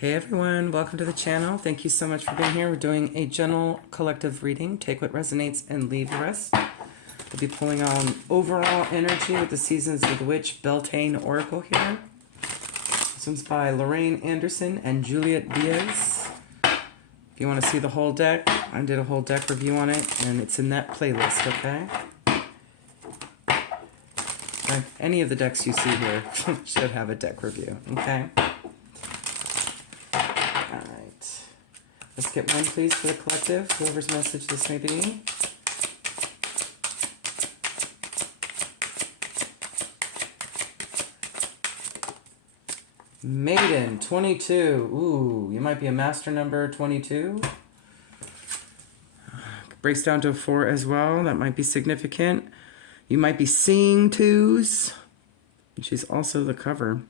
Hey everyone, welcome to the channel. Thank you so much for being here. We're doing a general collective reading. Take what resonates and leave the rest. We'll be pulling on overall energy with the Seasons of the Witch Beltane Oracle here. This one's by Lorraine Anderson and Juliet Diaz. If you want to see the whole deck, I did a whole deck review on it, and it's in that playlist, okay? Any of the decks you see here should have a deck review, okay? Let's get one, please, for the collective, whoever's message this may be. Maiden, 22. Ooh, you might be a master number 22. Breaks down to a 4 as well. That might be significant. You might be seeing twos. And she's also the cover.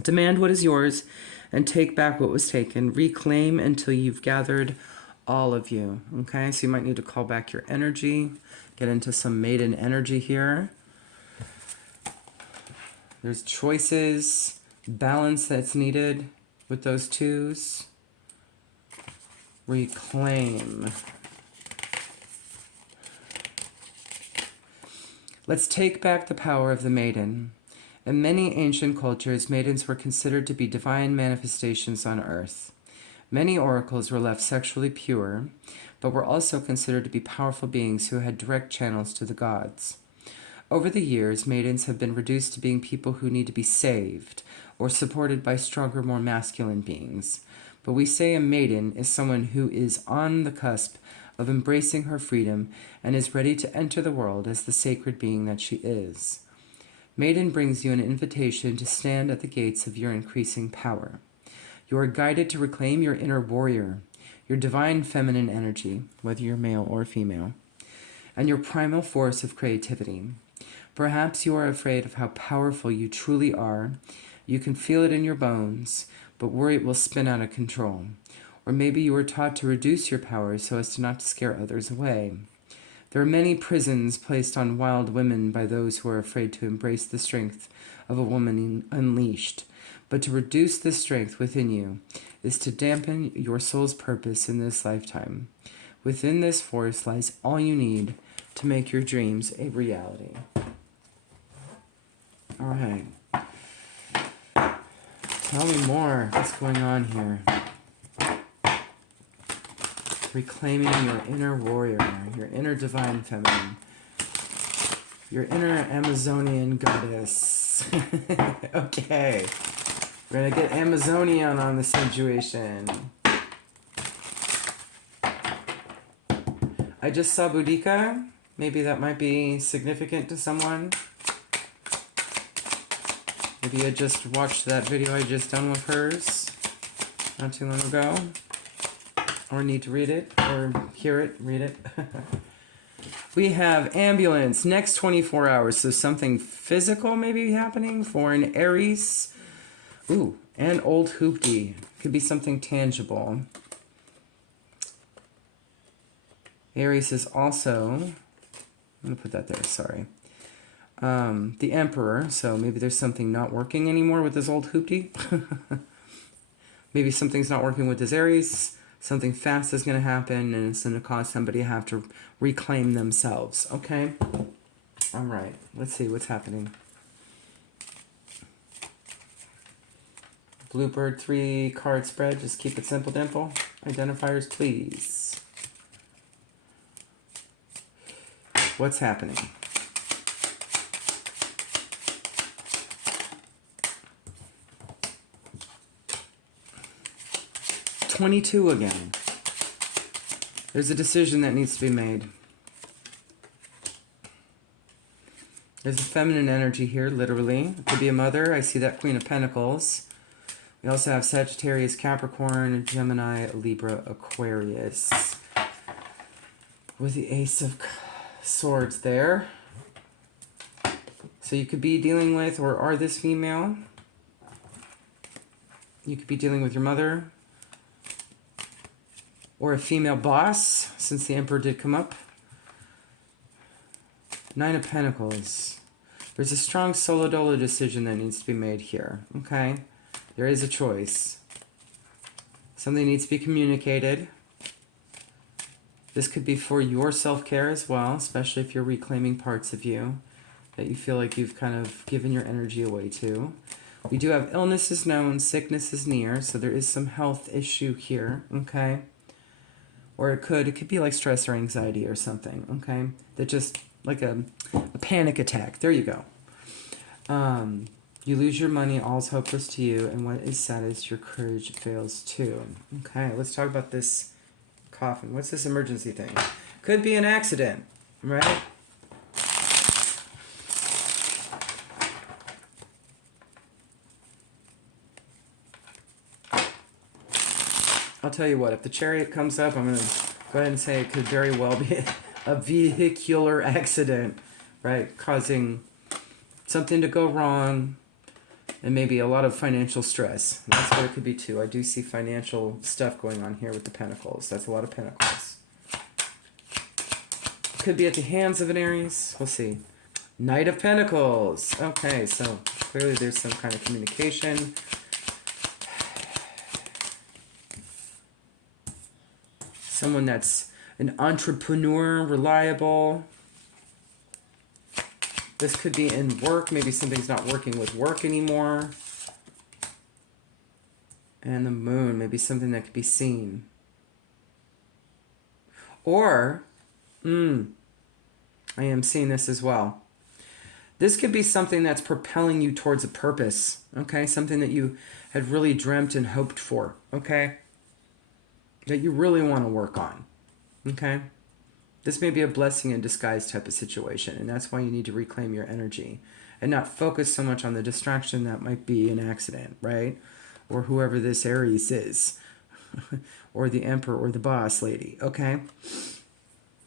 Demand what is yours and take back what was taken. Reclaim until you've gathered all of you. Okay, so you might need to call back your energy. Get into some maiden energy here. There's choices, balance that's needed with those twos. Reclaim. Let's take back the power of the maiden. In many ancient cultures, maidens were considered to be divine manifestations on earth. Many oracles were left sexually pure, but were also considered to be powerful beings who had direct channels to the gods. Over the years, maidens have been reduced to being people who need to be saved or supported by stronger, more masculine beings. But we say a maiden is someone who is on the cusp of embracing her freedom and is ready to enter the world as the sacred being that she is. Maiden brings you an invitation to stand at the gates of your increasing power. You are guided to reclaim your inner warrior, your divine feminine energy, whether you're male or female, and your primal force of creativity. Perhaps you are afraid of how powerful you truly are. You can feel it in your bones, but worry it will spin out of control. Or maybe you were taught to reduce your power so as to not scare others away. There are many prisons placed on wild women by those who are afraid to embrace the strength of a woman unleashed. But to reduce the strength within you is to dampen your soul's purpose in this lifetime. Within this force lies all you need to make your dreams a reality. All right. Tell me more. What's going on here? Reclaiming your inner warrior, your inner divine feminine, your inner Amazonian goddess. Okay, we're gonna get Amazonian on the situation. I just saw Boudica. Maybe that might be significant to someone. Maybe you just watched that video I just done with hers not too long ago. Or need to read it, or hear it, read it. We have ambulance, next 24 hours. So something physical may be happening for an Aries. Ooh, and old hoopty. Could be something tangible. Aries is also, I'm going to put that there, sorry. The Emperor, so maybe there's something not working anymore with this old hoopty. Maybe something's not working with this Aries. Something fast is going to happen, and it's going to cause somebody to have to reclaim themselves. Okay? All right. Let's see what's happening. Bluebird 3 card spread. Just keep it simple, dimple. Identifiers, please. What's happening? $22 again. There's a decision that needs to be made. There's a feminine energy here, literally. It could be a mother. I see that Queen of Pentacles. We also have Sagittarius, Capricorn, Gemini, Libra, Aquarius. With the Ace of Swords there. So you could be dealing with, or are this female? You could be dealing with your mother. Or a female boss, since the Emperor did come up. 9 of Pentacles. There's a strong solo-dolo decision that needs to be made here, okay? There is a choice. Something needs to be communicated. This could be for your self-care as well, especially if you're reclaiming parts of you that you feel like you've kind of given your energy away to. We do have illness is known, sickness is near, so there is some health issue here, okay? Or it could be like stress or anxiety or something, okay? That just, like a panic attack. There you go. You lose your money, all's hopeless to you, and what is sad is your courage fails too. Okay, let's talk about this coffin. What's this emergency thing? Could be an accident, right? I'll tell you what, if the Chariot comes up, I'm going to go ahead and say it could very well be a vehicular accident, right? Causing something to go wrong and maybe a lot of financial stress. That's what it could be too. I do see financial stuff going on here with the Pentacles. That's a lot of Pentacles. Could be at the hands of an Aries. We'll see. Knight of Pentacles. Okay, so clearly there's some kind of communication. Someone that's an entrepreneur, reliable. This could be in work. Maybe something's not working with work anymore. And the Moon. Maybe something that could be seen. Or, I am seeing this as well. This could be something that's propelling you towards a purpose. Okay? Something that you had really dreamt and hoped for. Okay? That you really want to work on. Okay? This may be a blessing in disguise type of situation, and that's why you need to reclaim your energy and not focus so much on the distraction that might be an accident, right? Or whoever this Aries is, or the Emperor or the boss lady, okay?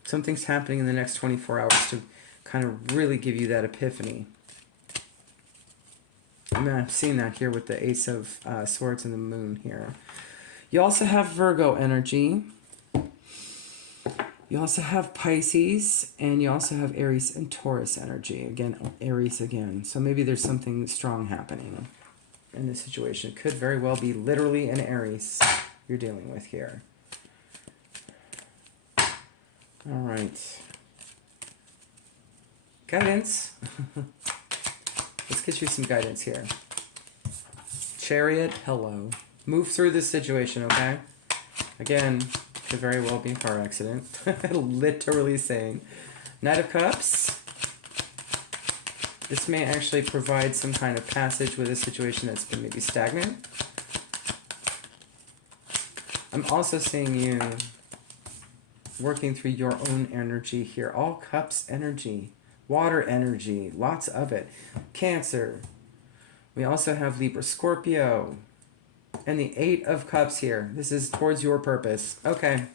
Something's happening in the next 24 hours to kind of really give you that epiphany. I'm seeing that here with the Ace of Swords and the Moon here. You also have Virgo energy. You also have Pisces, and you also have Aries and Taurus energy. Again, Aries again. So maybe there's something strong happening in this situation. Could very well be literally an Aries you're dealing with here. All right. Guidance. Let's get you some guidance here. Chariot, hello. Move through this situation, okay? Again, could very well be a car accident. Literally saying. Knight of Cups. This may actually provide some kind of passage with a situation that's been maybe stagnant. I'm also seeing you working through your own energy here. All cups energy. Water energy. Lots of it. Cancer. We also have Libra, Scorpio. And the Eight of Cups here. This is towards your purpose. Okay.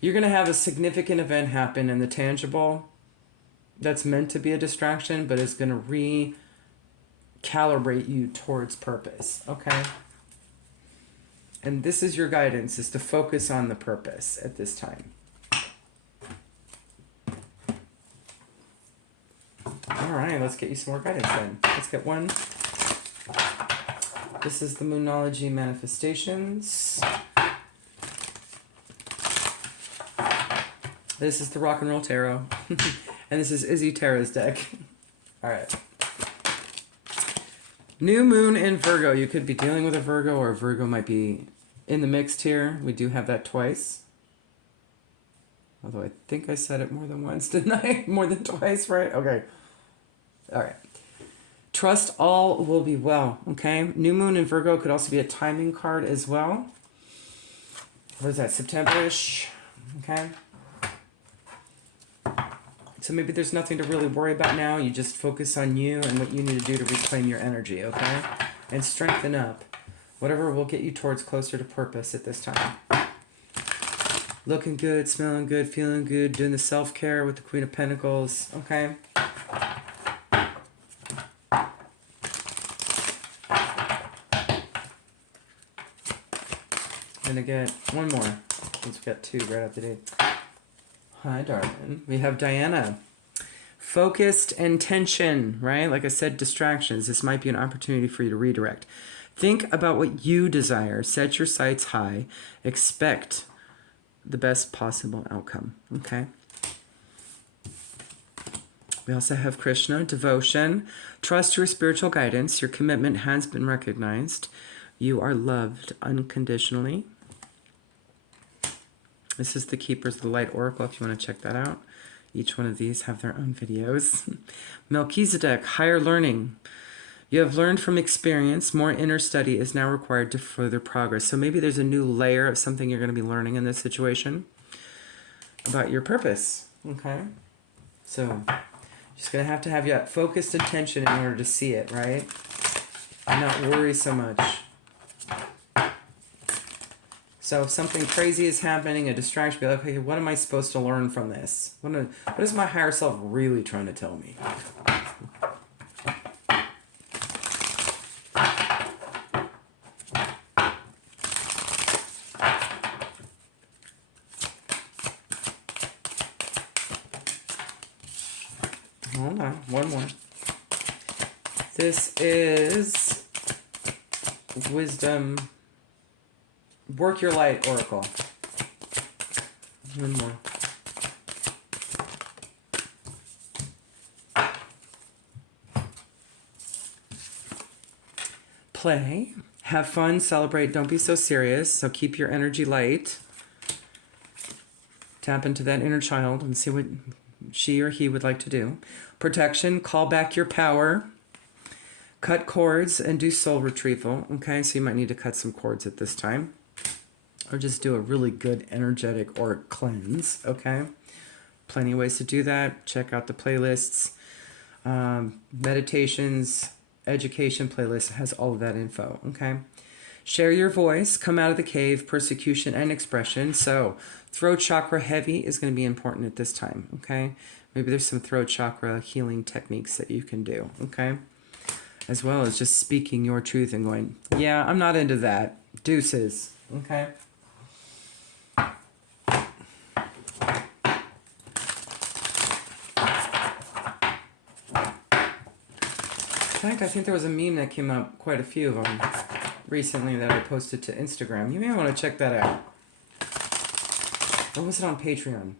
You're going to have a significant event happen in the tangible that's meant to be a distraction, but is going to recalibrate you towards purpose. Okay? And this is your guidance, is to focus on the purpose at this time. All right, let's get you some more guidance then. Let's get one. This is the Moonology Manifestations. This is the Rock and Roll Tarot. And this is Izzy Tara's deck. All right. New Moon in Virgo. You could be dealing with a Virgo, or a Virgo might be in the mixed here. We do have that twice. Although I think I said it more than once, didn't I? More than twice, right? Okay. All right. Trust all will be well, okay? New Moon in Virgo could also be a timing card as well. What is that, September-ish? Okay. So maybe there's nothing to really worry about now. You just focus on you and what you need to do to reclaim your energy, okay? And strengthen up. Whatever will get you towards closer to purpose at this time. Looking good, smelling good, feeling good, doing the self-care with the Queen of Pentacles, okay? And again, one more, since we got two right out the gate. Hi, darling. We have Diana. Focused and tension, right? Like I said, distractions. This might be an opportunity for you to redirect. Think about what you desire. Set your sights high. Expect the best possible outcome. Okay? We also have Krishna, devotion. Trust your spiritual guidance. Your commitment has been recognized. You are loved unconditionally. This is the Keepers of the Light Oracle, if you want to check that out. Each one of these have their own videos. Melchizedek, higher learning. You have learned from experience. More inner study is now required to further progress. So maybe there's a new layer of something you're going to be learning in this situation about your purpose. Okay? So just going to have your focused attention in order to see it, right? And not worry so much. So if something crazy is happening, a distraction, be like, okay, what am I supposed to learn from this? What is my higher self really trying to tell me? Hold on, one more. This is Wisdom, Work Your Light Oracle. One more. Play, have fun, celebrate, don't be so serious, so keep your energy light. Tap into that inner child and see what she or he would like to do. Protection, call back your power. Cut cords and do soul retrieval. Okay, so you might need to cut some cords at this time. Or just do a really good energetic auric cleanse. Okay, plenty of ways to do that. Check out the playlists. Meditations, education playlist has all of that info. Okay, share your voice. Come out of the cave. Persecution and expression. So throat chakra heavy is going to be important at this time. Okay, maybe there's some throat chakra healing techniques that you can do. Okay, as well as just speaking your truth and going, yeah, I'm not into that. Deuces. Okay. In fact, I think there was a meme that came up, quite a few of them, recently that I posted to Instagram. You may want to check that out. Or was it on Patreon?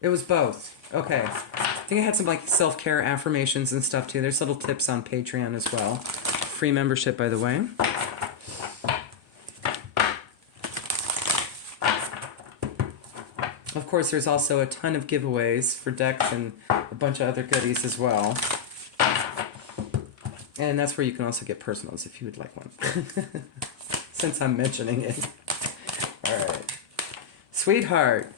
It was both. Okay. I think I had some like self-care affirmations and stuff too. There's little tips on Patreon as well. Free membership, by the way. Of course, there's also a ton of giveaways for decks and a bunch of other goodies as well. And that's where you can also get personals if you would like one. Since I'm mentioning it. Alright. Sweetheart.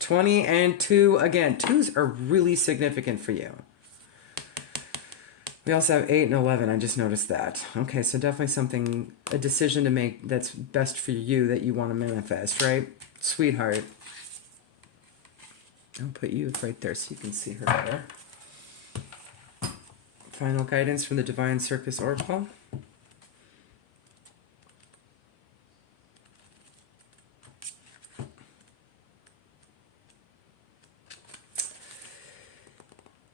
20 and 2. Again, 2s are really significant for you. We also have 8 and 11. I just noticed that. Okay, so definitely a decision to make that's best for you that you want to manifest, right? Sweetheart. I'll put you right there so you can see her better. Final guidance from the Divine Circus Oracle.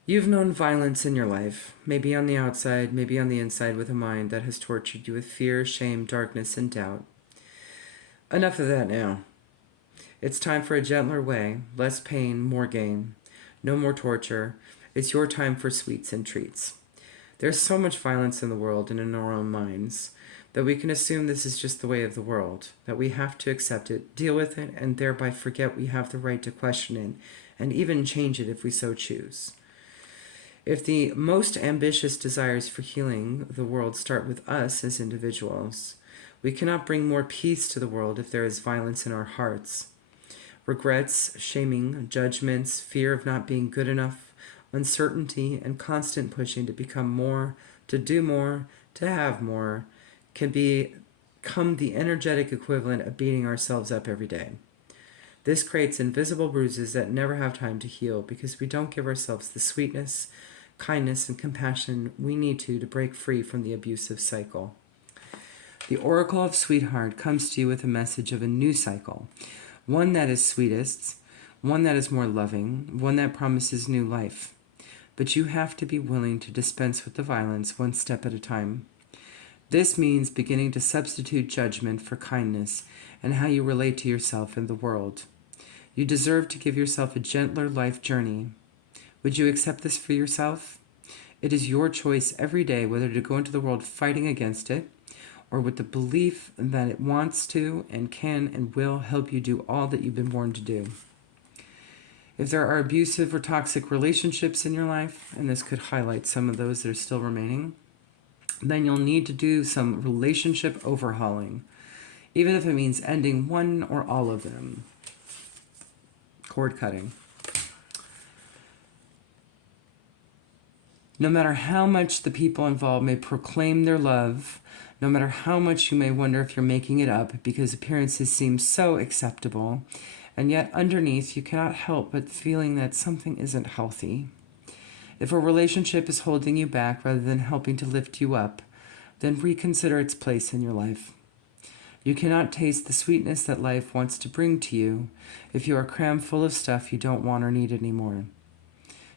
You've known violence in your life, maybe on the outside, maybe on the inside, with a mind that has tortured you with fear, shame, darkness, and doubt. Enough of that now. It's time for a gentler way, less pain, more gain, no more torture. It's your time for sweets and treats. There's so much violence in the world and in our own minds that we can assume this is just the way of the world, that we have to accept it, deal with it, and thereby forget we have the right to question it and even change it if we so choose. If the most ambitious desires for healing the world start with us as individuals, we cannot bring more peace to the world if there is violence in our hearts. Regrets, shaming, judgments, fear of not being good enough, uncertainty, and constant pushing to become more, to do more, to have more, can become the energetic equivalent of beating ourselves up every day. This creates invisible bruises that never have time to heal because we don't give ourselves the sweetness, kindness, and compassion we need to break free from the abusive cycle. The Oracle of Sweetheart comes to you with a message of a new cycle. One that is sweetest, one that is more loving, one that promises new life. but you have to be willing to dispense with the violence one step at a time. This means beginning to substitute judgment for kindness and how you relate to yourself in the world. You deserve to give yourself a gentler life journey. Would you accept this for yourself? It is your choice every day whether to go into the world fighting against it or with the belief that it wants to and can and will help you do all that you've been born to do. If there are abusive or toxic relationships in your life, and this could highlight some of those that are still remaining, then you'll need to do some relationship overhauling, even if it means ending one or all of them. Cord cutting. No matter how much the people involved may proclaim their love, no matter how much you may wonder if you're making it up because appearances seem so acceptable, and yet underneath you cannot help but feeling that something isn't healthy. If a relationship is holding you back rather than helping to lift you up, then reconsider its place in your life. You cannot taste the sweetness that life wants to bring to you if you are crammed full of stuff you don't want or need anymore.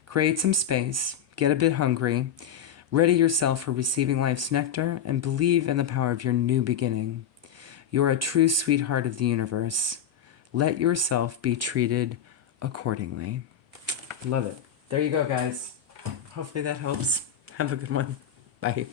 Create some space, get a bit hungry, ready yourself for receiving life's nectar, and believe in the power of your new beginning. You are a true sweetheart of the universe. Let yourself be treated accordingly. Love it. There you go, guys. Hopefully that helps. Have a good one. Bye.